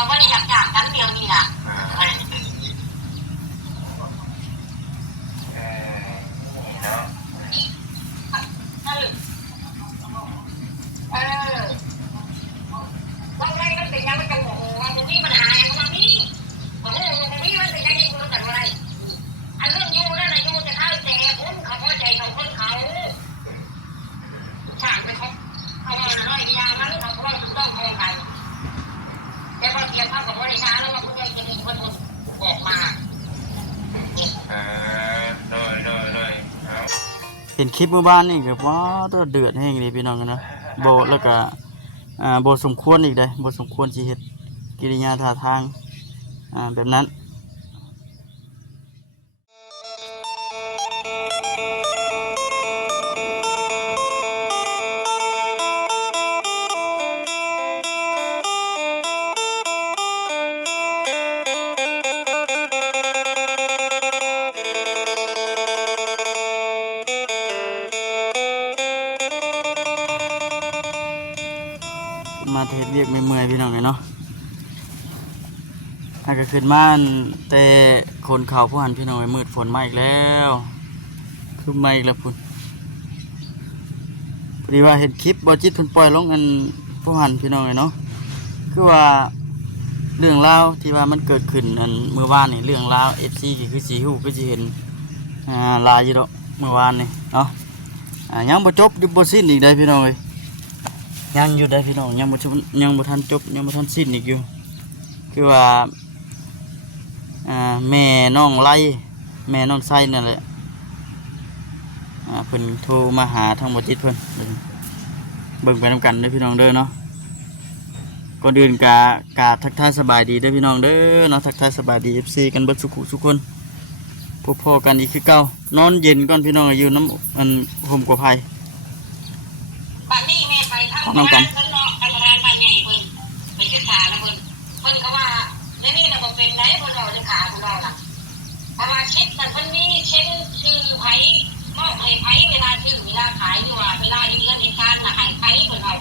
เขาไม่ได้อยากจากกันเดียวนี่ล่ะเนาะว่าไงก็เป็นยังไม่จังหวะว่าตรงนี้มันหายตรงนี้โอ้โหตรงนี้มันเป็นยังไงคุณรู้กันว่าไรอันเรื่องยูนั่นนะยูจะเข้าใจผมเขาเข้าใจเขาคนเขาฉากไปเขาว่าน้อยยามันเขาว่าถูกต้องเขาใครแต่พอเทียบภาพกับบริษัทแล้วว่าคุณยายจะมีคนบอกมาน้อยเห็นคลิปเมื่อบ้านนี่ก็ว่าตัวเดือดแห้งเลยพี่น้องนะโบแล้วก็โบสมควรอีกได้โบสมควรสิเฮ็ดกิริยาท่าทางแบบนั้นมาเทศเรียกไม่เมื่อยพี่น้องเลยเนาะถ้าก็ขึ้นมาแต่คนเขาผู้หันพี่น้องมืดฝนมาอีกแล้วคือมาอีกแล้วพุ่นพอดีว่าเห็นคลิปบอจิตทุนปล่อยลงอันผู้หันพี่น้องเลยเนาะคือว่าเรื่องราวที่ว่ามันเกิดขึ้นอันเมื่อวานนี่เรื่องราวFCคือสีหูก็จะเห็นลายอยู่ดอกเมื่อวานนี่เนาะยังบ่จบดิบ่สิ้นอีกได้พี่น้องเลยยังอยู่ได้พี่น้องยังบ่ทันจบยังบ่ทันสิ้นอีกอยู่คือว่าแม่น้องไล่แม่น้องไส้นั่นแหละเพิ่นโทรมาหาทางบ่จิตเพิ่นเบิ่งไปนำกันเด้อพี่น้องเด้อเนาะก่อนอื่นกะทักทายสบายดีเด้อพี่น้องเด้อเนาะทักทายสบายดี FC กันเบิดทุกคนพบพอกันอีกคือเก่านอนเย็นก่อนพี่น้องอยู่น้ำอันห่มกว่าไผบ้านนี้แม่ไปทางบ้านเนาะไปทางบ้านใหญ่เพิ่นไปศึกษาแล้วเพิ่นก็ว่าในนี่น่ะบ่เป็นไรเพิ่นเอาศึกษาเพิ่นเอาล่ะเพราะว่าเช็คแต่เพิ่นมีเช็คชื่อไผมอบให้ไผเวลาซื้อเวลาขายหรือว่าเวลาอยู่เรื่องเหตุการณ์น่ะให้ไผเพิ่นเอา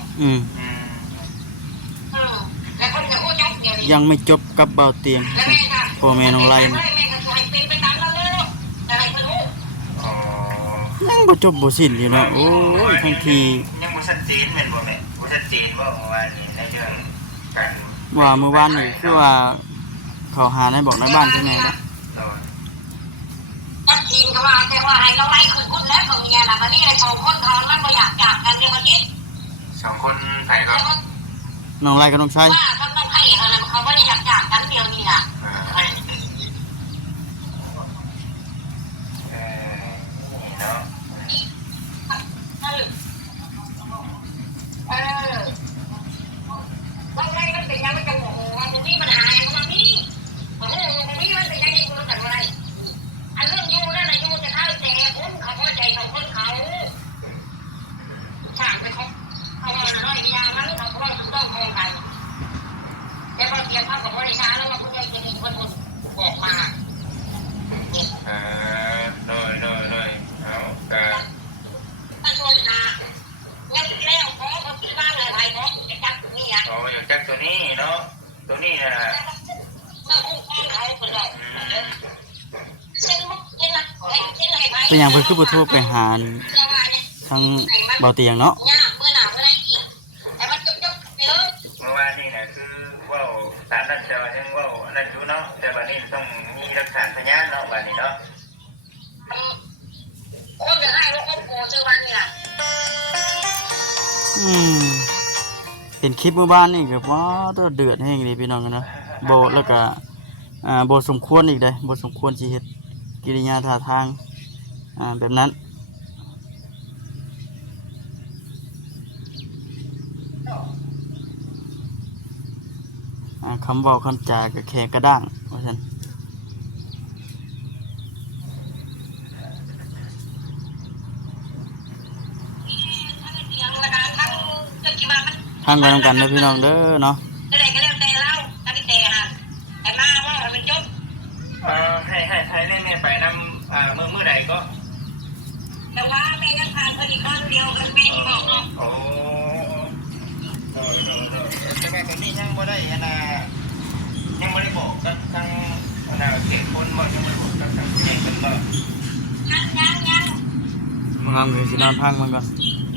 แล้วเพิ่นก็โอ้จบเดี๋ยวนี้ยังไม่จบกับเบาเตียงพ่อแม่น้องไล่แม่ก็ช่วยเป็นไปตามนั้นเลยจะได้เพิ่นรู้ยังบ่จบบ่สิ้นอยู่เนาะโอ้ยทั้งทียังบ่ชัดเจนแม่นบ่แม่บ่ชัดเจนว่าเมื่อวานนี้ในเรื่องการว่าเมื่อวานนี่คือว่าเขาหาในบอกในบ้านใช่ไหมนะจัดทีมก็ว่าแต่ว่าให้เราไล่คนแล้วของเมียน่ะบัดนี้ไอ้2คนเขามันบ่อยากจากกันเดี๋ยวบัดนี้2คนไผครับน้องไล่กับน้องชายว่าเขาต้องให้เขาบ่ได้อยากจากกันเดียวนี่ล่ะเนาะว่าไงก็เป็นยังไม่จังหวะว่าตรงนี้มันหายตรงนี้โอ้โหตรงนี้มันเป็นยังไงคุณรู้กันว่าไรอันเรื่องยูนั่นนะยูจะเข้าใจผมเขาเข้าใจเขาคนเขาฉากไปเขาว่าน้อยยามันเขาว่าถูกต้องเขาใครแต่พอเทียบภาพกับบริษัทแล้วว่าคุณยายจะมีคนบอกมาน้อยเอาถ้าชวนหายังแล้วเขาคิดว่าอะไรเขาจะจับตัวนี้อ่ะอยากจับตัวนี้เนาะตัวนี้น่ะเป็นอย่างเพิ่นคือบ่โทรไปหาทางเบาเตียงเนาะเมื่อวานนี่น่ะคือว่าตามนั้นแต่ว่ายังว่านั่นอยู่เนาะแต่บัดนี้ต้องมีหลักฐานพยานเนาะบัดนี้เนาะคนจะให้ว่าคนโกงซื้อบ้านเนี่ยเห็นคลิปเมื่อบ้านนี่ก็ว่าตัวเดือดแห้งเลยพี่น้องนะโบแล้วก็โบสมควรอีกได้โบสมควรสิเฮ็ดกิริยาท่าทางแบบนั้นคำบอกคำจาก็แข็งกระด้างว่าซั่นทางไปนำกันนะพี่น้องเด้อเนาะให้แม่ไปนำเมื่อใดก็แต่ว่าแม่ยังทานเพิ่นอีกก้อนเดียวกันแม่ที่บอกเนาะแต่แม่ตัวนี้ยังบ่ได้นะ เนี่ยเป็นบ่ ยัง บ่ห้ามเลยสินอนพังมันก่อน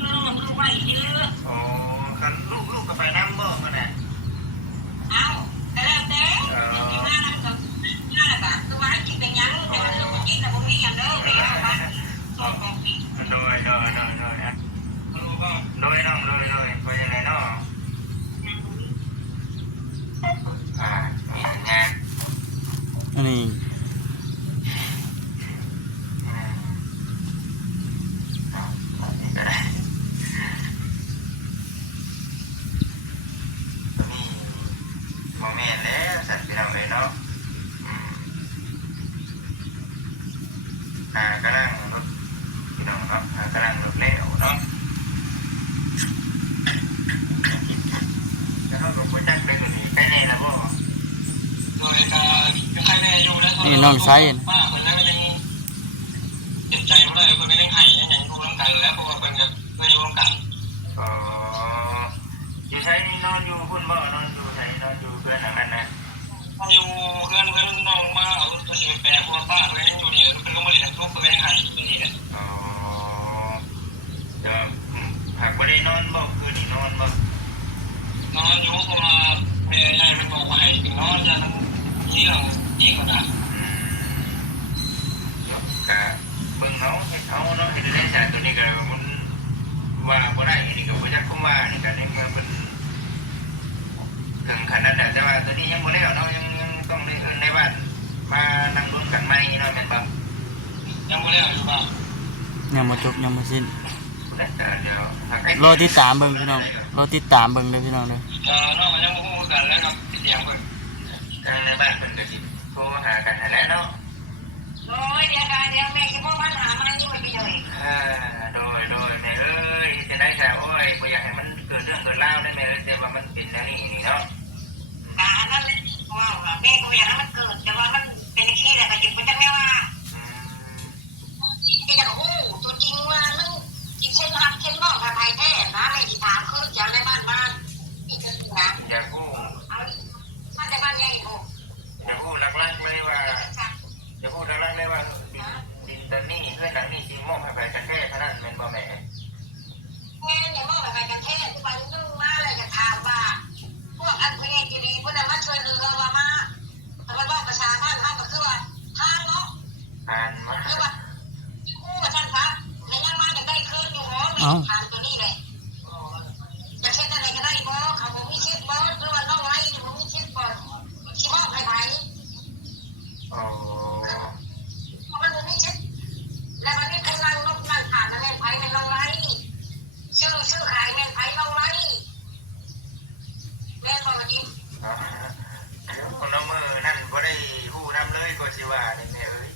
ลูกไว้เยอะ อ๋อคันลูกก็ไปน้ำบ่มาน่ะ เอาแต่กินมาแล้วก็น่าแบบคือว่ากินเป็นยังแต่ว่าเรากินแต่บ่มีอย่างเด้อไม่เอาว่าส่วนของกิน โดยนะโดยน้องโดยไปยังไงเนาะมีงาน อันนี้ ก็ได้นี่โมเมนต์แล้วสัตว์พี่น้องเลยเนาะกำลังรถพี่น้องครับกำลังรถเลี้ยวเนาะจะเข้ากับโปรเจกต์ได้กว่านี้ใกล้แน่นะพ่อโดยใกล้แน่อยู่แล้ว นี่น้องไซน์ ว่าคนนั้นยังเจ็บใจเพราะอะไรคนนี้ยังไห้ยังอยู่ร่วมกันแล้วเพราะว่าคนกับไม่อยู่ร่วมกันอยู่ใช้นอนอยู่คุณบ่นอนอยู่ใช้นอนอยู่เพื่อนหลังนั้นนะอยู่เพื่อนน้องมาเอาตัวชีวิตแปรพวกป้าอะไรยังอยู่นี่เป็นก็ไม่ได้ทุกข์ไม่ได้ไห้นี่แหละเดี๋ยวหากไม่ได้นอนบ่คืนนี้นอนบ่นอนอยู่เพราะว่าแม่ใหญ่มันบอกว่าให้นอนจะมันเยี่ยงยิ่งกว่านั้นกะเบิ่งเขาให้เขาเนาะให้ได้จากตัวนี้ก็มันว่าบ่ได้นี่ก็บ่จักคุมว่านี่ก็ในเมื่อมันถึงขนาดนั้นแต่ว่าตัวนี้ยังบ่แล้วเนาะยังต้องได้เอิ้นในบ้านมานั่งร่วมกันใหม่เนาะแม่นบ่ยังบ่แล้วอยู่บ่ ยังบ่จบยังบ่สิ้น เดี๋ยว รอติดตามเบิ่งพี่น้องรอติดตามเบิ่งเด้อพี่น้องเด้อ เนาะยังบ่ฮู้กันแล้วครับเสียงเพิ่นทางในบ้านเพิ่นก็สิโทรหากันนั่นแหละเนาะ โอ้ยเดี๋ยวแม่คิดว่ามันหามานี่มันไม่เลย โดยแม่เอ้ยจะได้ค่ะโอ้ยบ่อยากให้มันเกิดเรื่องเกิดราวได้แม่เอ้ยแต่ว่ามันเป็นแล้วนี่เนาะ การนั่นเลยว่าแม่ก็อยากให้มันเกิดแต่ว่ามันเป็นที่แต่ก็ยังไม่ได้ว่าที่จะโอ้ตัวจริงว่ามันจริงเช่นรักเช่นบอกกับไทยแท้นะไม่ดีถามคืออย่างไรบ้านมาอีกก็ถึงนะ อยากฮู้ ถ้าแต่บ้านใหญ่โอ้ อยากฮู้หลักๆเลยว่าอยากฮู้หลักๆเลยว่าดินตอนนี้เพื่อนหลังนี้สิมอบให้ไปกันแท้เท่านั้นแม่นบ่แม่ แม่เนี่ยบอกกับไทยกันแท้ที่ไปนึ่งมาเลยจะถามว่าพวกอันเพลงดีๆพวกนั้นมาช่วยเรือว่ามาทำไมบอกประชาชนท่านก็คือว่าท่านเนาะ อ่านมา คือว่าคู่กับท่านครับในย่างมาจะได้คืนอยู่หรอไม่ทานตัวนี้เลยจะเช็ดอะไรก็ได้บ่เขาบอกมีเช็ดบ่หรือว่าน้องไล่เนี่ยผมมีเช็ดบ่ที่ว่าใครไหน อ๋อ มันมีเช็ดแล้วมันนี่ใครนั่งนกนั่งผ่านแล้วแม่ไผ่เป็นน้องไล่ชื่อขายแม่ไผ่น้องไล่แม่บอกจริง เดี๋ยวน้องมือนั่นบ่ได้ฮู้นำเลยก็สิว่านี่แม่เอ้ย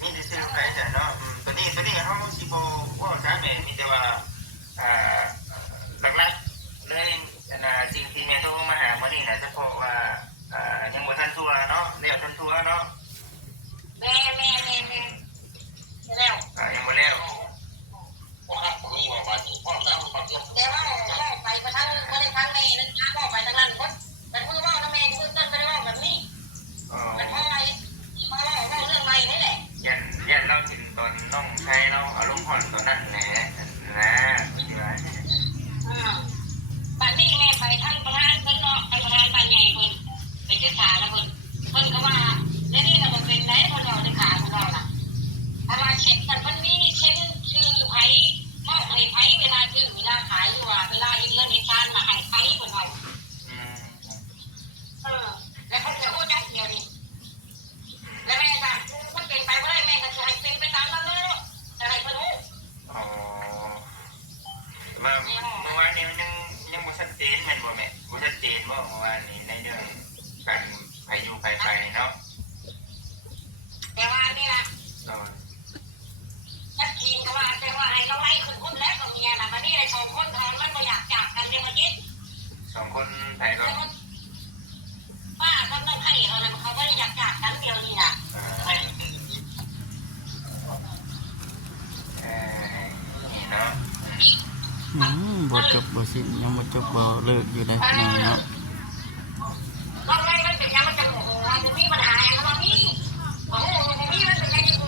มีแต่ซื้อไปจ้ะเนาะตัวนี้เฮาสิบ่ว่าซะแม่มีแต่ว่าหลักๆเลยสิ่งที่แม่โทรมาหามื้อนี้น่ะเฉพาะว่ายังบ่ทันทัวเนาะแล้วทันทัวเนาะ แม่แล้ว ยังบ่แล้ว แต่ว่าไปมาทั้งไม่ได้ทั้งแม่นั่นนะบอกไปทั้งนั้นก็แต่พูดว่าแม่พูดต้นไม่ได้ว่าแบบนี้มันเพราะอะไรเพราะว่าเรื่องใหม่นี่แหละ ยันเราถึงตอนน้องชายเราอารมณ์ผ่อนตอนนั้นแหละนะสิว่า บ้านนี้แม่ไปทั้งประธานเพิ่นเนาะไปประธานบ้านใหญ่เพิ่นไปศึกษาแล้วเพิ่นก็ว่าแล้วนี่เราเป็นไหนเพิ่นเราในขาของเราน่ะเพราะว่าเช็คกันมันมีเช็คชื่อไผมอบให้ไผเวลาซื้อเวลาขายอยู่ว่าเวลาอีกเรื่องในชานมาให้ไผเพิ่นเอาแล้วเพิ่นจะโอ้จักเดียวนี่แล้วแม่ก็มันเป็นไปบ่ได้แม่ก็สิให้เป็นไปตามนั้นเด้อจะให้เพิ่นรู้ อ๋อว่าเมื่อวานนี้มันยังบ่ชัดเจนแม่นบ่แม่บ่ชัดเจนบ่เมื่อวานนี้ในเรื่องการไปอยู่ไปเนาะ แต่ว่านี่ล่ะชัดเจนก็ว่าแต่ว่าให้เราไล่ขึ้นพุ่นแล้วก็เมียน่ะบัดนี้ได้2คนทองมันบ่อยากจากกันเด้อมาจิต 2คนไผก็ ป้าก็ต้องให้เขานะเขาไม่ได้อยากจากกันเดียวนี่นะ นี่เนาะ บ่จบบ่สิ้นยังบ่จบบ่เลิกอยู่เลยพี่น้องเนาะ ลองไล่มันเป็นยังมันจะโอ้โหมันมีปัญหาแล้วมันมีโอ้โหมันมีมันเป็นยังอยู่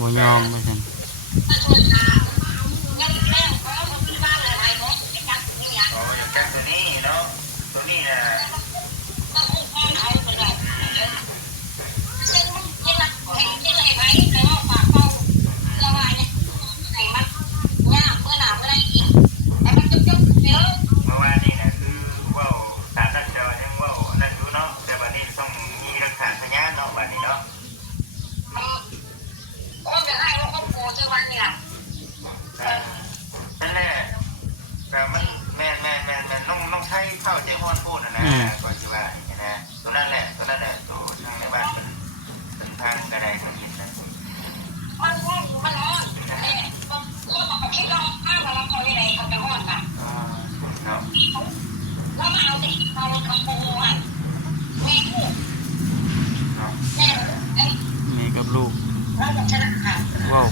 บ่ยอมว่าซั่น ถ้าชวนนาเงินแรกเขาเอาที่บ้านอะไรเนาะที่จัดนี่อย่าง อ๋ออย่างแค่ตัวนี้เนาะตัวนี้น่ะ ก็คงพ่อเอาเป็นแบบเส้นมันยังไงยังไงไหมแต่ว่าฝากเป้าละวายเนี่ยไหนมันยากเมื่อหนาวเมื่อไรกินแต่มันจุกๆเยอะ เมื่อวานนี่น่ะคือว่าสารนั่นจะยังว่านั่นอยู่เนาะแต่วันนี้ต้องมีหลักฐานพยานเนาะวันนี้เนาะ ก็จะให้ว่าครอบครัวเจอวันเนี่ย นั่นแหละแต่มันแม่ต้องใช้ข้าวเจฮอนพูดนะก่อนที่ว่าอย่างนะตัวนั่นแหละตัวทางในบ้านเป็นทางกระไดเขายินนะ มันร้อนมันร้อนคนบอกคิดเราข้าวเราพอได้ไหนเขาจะร้อนกัน เนาะ แล้วมาเอาดิเอาคำโปรอ่ะแม่พูด เนาะ แม่ไอ้ แม่กับลูก เราบอกชนะค่ะ เว้า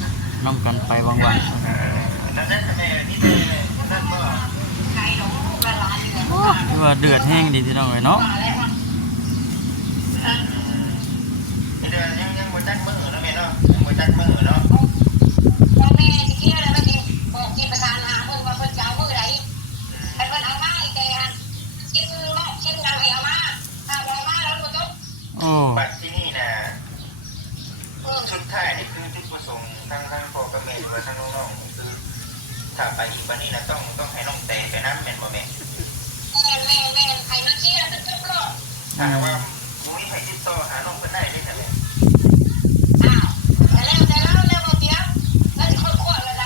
นํกันไปวัน นั่นแม่นี่เลยนั่นก็ ใครหลงลูกละลายเลย ๆคือว่าเดือดแห้งดีพี่น้องเอ้ยเนาะ มาแล้วว่า นี่เดือนยังบนจัดมือนะแม่เนาะยังบนจัดมือเนาะ เราแม่ที่คิดอะไรไม่ดีบอกที่ประธานหาเพิ่นว่าเพิ่นจะเอามือไหนไอ้เพิ่นเอามาอีกแต่ชิ้นนอกชิ้นดังเอามาถ้าเอามาแล้วมันจบ โอ้ บัตรที่นี่นะชุดท้ายนี่คือจุดประสงค์ทั้งพ่อกับแม่หรือว่าทั้งน้องๆคือถ้าไปอีกวันนี้นะต้องให้น้องเตไปน้ำเป็นบ่แม่ แม่ใครมาเชียร์จะจบก็ ถ้าว่ามุ้ยให้ติดต่อหาน้องเพิ่นได้ได้ใช่ไหม อ้าวแต่แล้วบอกเดี๋ยวแล้วจะคนขวดอะไร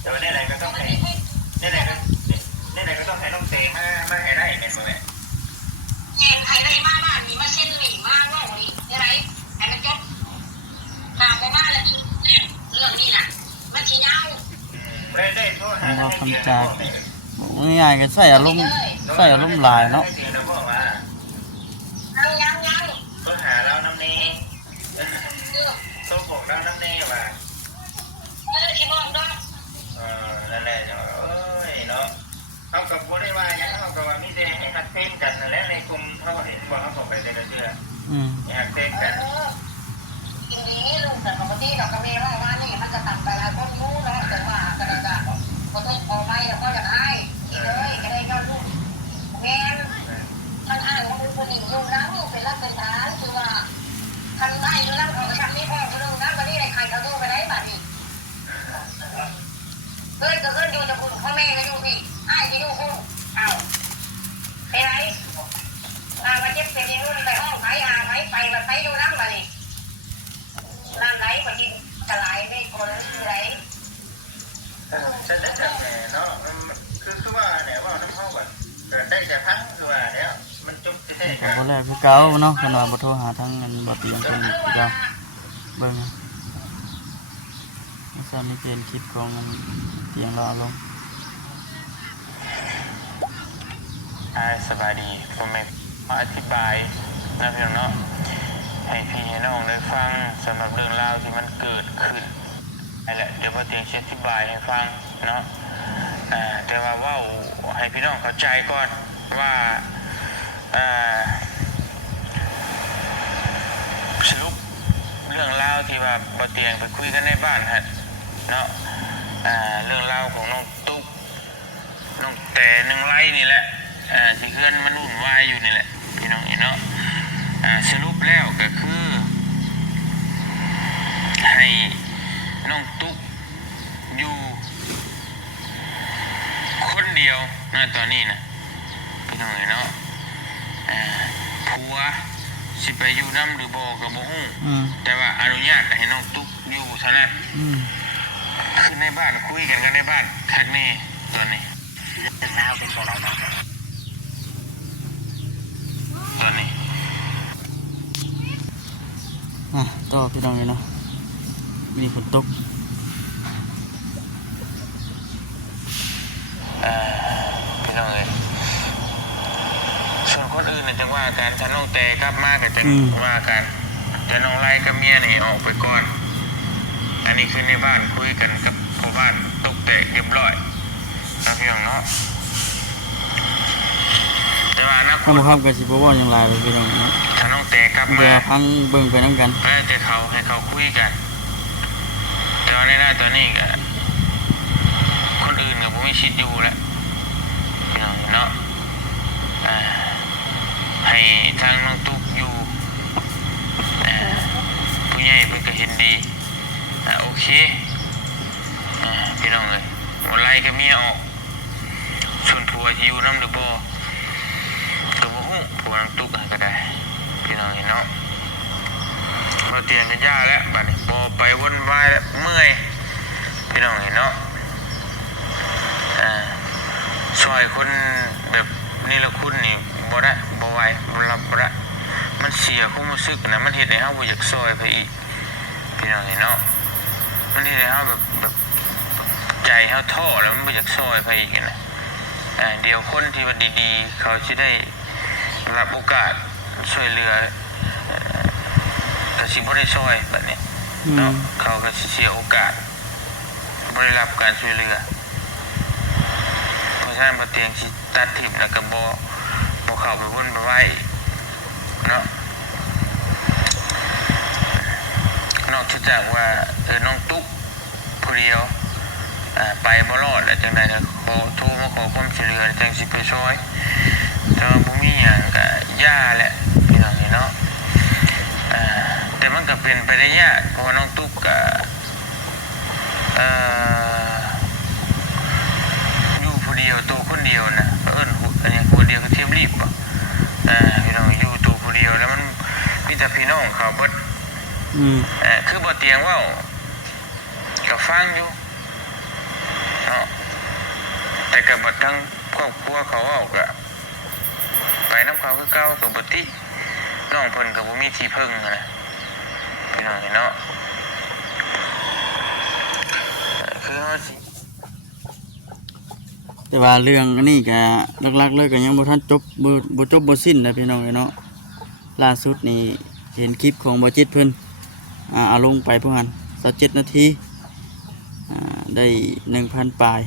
แต่ว่าไหนก็ต้องให้ไหนก็ต้องให้น้องเตมาให้ได้เป็นบ่แม่ แงใครได้มาบ้านนี้มาเส้นหนีมาว่าวันนี้อะไรใครมันจบตามไปมาแล้วเรื่องนี้น่ะมันทีเงา ได้โทษหา เราคำจากง่ายๆก็ใส่อารมณ์หลายเนาะ ยัง โทษหาเราน้ำนี้โทษบอกเราน้ำนี้ว่า ที่บอกด้วย นั่นแหละเนาะเขากับบ่ได้ว่ายังเขากับว่ามีแต่ให้ฮักเต้นกันนั่นแหละในกลุ่มเขาเห็นบอกเขาบอกไปได้เรื่อยๆฮักเต้นกัน ทีนี้ลุงแต่ปกติดอกกระเมว่าว่านี่มันจะต่ำไปแล้วก็รู้เนาะแต่ว่ากระดาษพอต้องพอไม่แล้วก็จะให้ที่เลยก็ได้ก็ลูกแม่มันอ่านว่าเป็นคนหนึ่งอยู่แล้วเป็นรักเป็นฐานคือว่าทำได้อยู่แล้วเขาทำนี่พ่อเขาดูนะวันนี้ในใครเขาดูไปไหนบ้างนี่เพื่อนก็เพื่อนอยู่แต่คุณพ่อแม่ก็อยู่พี่ไอ้ที่อยู่คุณเอาไปไหนมาเจ็บเสียงนู่นไปห้องไปไปดูน้ำมาดิน้ำไหลมาดิกระไหลไม่คนไหล ฉันได้ทำไงเนาะคือว่าเนี่ยว่าน้ำเข้าแบบได้แต่พักคือว่าแล้วมันจบที่ได้ ก็บ่แลคือเก่าเนาะคันว่าบ่โทรหาทางเงินบ่เตียงเพิ่นคือเก่าเบิ่งซั่นนี่เป็นคลิปของเงินเตียงเราลง สบายดีผมไม่อธิบายนะพี่น้องให้พี่ให้น้องได้ฟังสำหรับเรื่องราวที่มันเกิดขึ้นนั่นแหละเดี๋ยวพอเตียงอธิบายให้ฟังเนาะแต่ว่าให้พี่น้องเข้าใจก่อนว่าสรุปเรื่องราวที่ว่าพอเตียงไปคุยกันในบ้านฮะเนาะเรื่องราวของน้องตุ๊กน้องแต่น้องไล่นี่แหละที่เพื่อนมันวุ่นวายอยู่นี่แหละพี่น้องเนาะสรุปแล้วก็คือให้น้องตุ๊กอยู่คนเดียวนะตอนนี้นะพี่น้องเนาะผัวสิไปอยู่น้ำหรือบ่ก็บ่ฮู้แต่ว่าอนุญาตให้น้องตุ๊กอยู่เท่านั้นคือในบ้านคุยกันในบ้านครั้งนี้ตอนนี้เป็นน้าเป็นของเราเนาะตอนนี้ ต่อพี่น้องเนาะมีฝนตกพี่น้องส่วนคนอื่นเนี่ยจังว่าการฉันน้องแต่กลับมาก็จังว่ากันแต่น้องไล่กับเมียนี่ออกไปก่อนอันนี้คือในบ้านคุยกันกับผู้บ้านตกแต่เรียบร้อยนะพี่น้องเนาะแต่ว่านะ ข้ามก็สิบ่ว่าอย่างไรเลยพี่น้องเนาะ ฉันน้องแต่กลับ ลับ เดี๋ มา ยวพังเบิ่งไปน้ำกัน แล้วแต่เขาให้เขาคุยกันแต่ว่าในหน้าตอนนี้ก็คนอื่นก็บ่มีชิดอยู่แล้วพี่น้องเนาะให้ทางน้องตุ๊กอยู่ผู้ใหญ่เพิ่นก็เห็นดีโอเคพี่น้องเลยวันไล่ก็เมียออกส่วนผัวอยู่น้ำหรือบ่ก็บ่ฮู้ผัวน้องตุ๊กก็ได้พี่น้องเนาะมาเตียงกันยาแล้วบัดนี้บ่ไปวนวายแล้วเมื่อยพี่น้องเนาะซอยคนแบบนี่ละคุณนี่บ่ได้บ่ไหวบ่รับบ่ได้มันเสียความรู้สึกนะมันเฮ็ดให้เฮาบ่อยากซอยไปอีกพี่น้องเนาะมันเฮ็ดให้เฮาแบบใจเฮาท้อแล้วมันบ่อยากซอยไปอีกนะเดี๋ยวคนที่ว่าดีๆเขาสิได้รับโอกาสช่วยเหลือก็สิบ่ได้ซอยแบบนี้เนาะเขาก็สิเสียโอกาสบ่ได้รับการช่วยเหลือเพราะฉะนั้นบ่เตียงสิตัดทิ่มแล้วก็บ่เข้าไปวนไปไว้เนาะนอกจากว่าน้องตุ๊กผู้เดียวไปบ่รอดแล้วจังได๋ก็ขอโทรมาขอความช่วยเหลือจังสิไปช่วยแต่ว่าบ่มีหยังก็ย่าแหละพี่น้องเนาะแต่มันก็เป็นไปได้ยากเพราะว่าน้องตุ๊กก็อยู่ผู้เดียวตัวคนเดียวนะเอิ้นอันนี้คนเดียวก็เทียมรีบป่ะพี่น้องอยู่ตัวผู้เดียวแล้วมันมีแต่พี่น้องเขาเบิดคือบ่เตียงเว้าก็ฟังอยู่เนาะแต่ก็บ่ทั้งครอบครัวเขาเว้าก็ไปนำเขาคือเก่าก็บ่ติน้องเพิ่นก็บ่มีที่พึ่งนะพี่น้องเนาะคือเฮาสิแต่ว่าเรื่องอันนี้ก็หลักๆเลยก็ยังบ่ทันจบบ่จบบ่สิ้นนะพี่น้องเนาะล่าสุดนี่เห็นคลิปของบ่จิตเพิ่นเอาลงไปพวกนั้น27นาทีได้ 1,000 ปลาย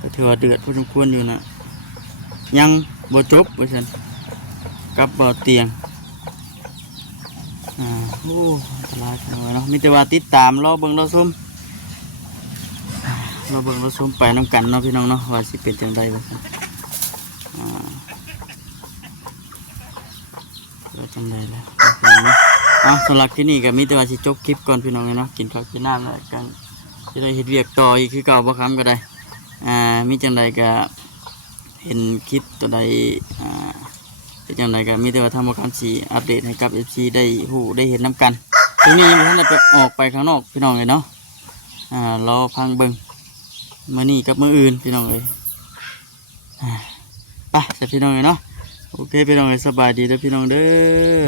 ก็ถือว่าเดือดพอสมควรอยู่นะยังบ่จบว่าซั่นกับบ่เตียงโอ้อันตรายจังเลยเนาะมีแต่ว่าติดตามรอเบิ่งรอชมเราเบิ่งเราชมไปน้ำกันเนาะพี่น้องเนาะว่าสิเป็นจังไดบ่ซั่นจังไดล่ะสำหรับคลิปนี้ก็มีแต่ว่าสิจบคลิปก่อนพี่น้องเนาะกินข้าวกินน้ำแล้วกันสิได้เฮ็ดเวียกต่ออีกคือเก่าบ่ค้ำก็ได้มีจังไดก็เห็นคลิปตัวใดเป็นจังไดก็มีแต่ว่าทางบ่ค้ำสิอัปเดตให้กับ FC ได้ฮู้ได้เห็นนํกันตรงนี้ยังบ่ทันได้ไปออกไปข้างนอกพี่น้องเลยเนาะรอพังเบิ่งมื้อนี้กับมื้ออื่นพี่น้องเอ้ยไปพี่น้องเอ้ยเนาะโอเคพี่น้องเอ้ยสบายดีเด้อพี่น้องเด้อ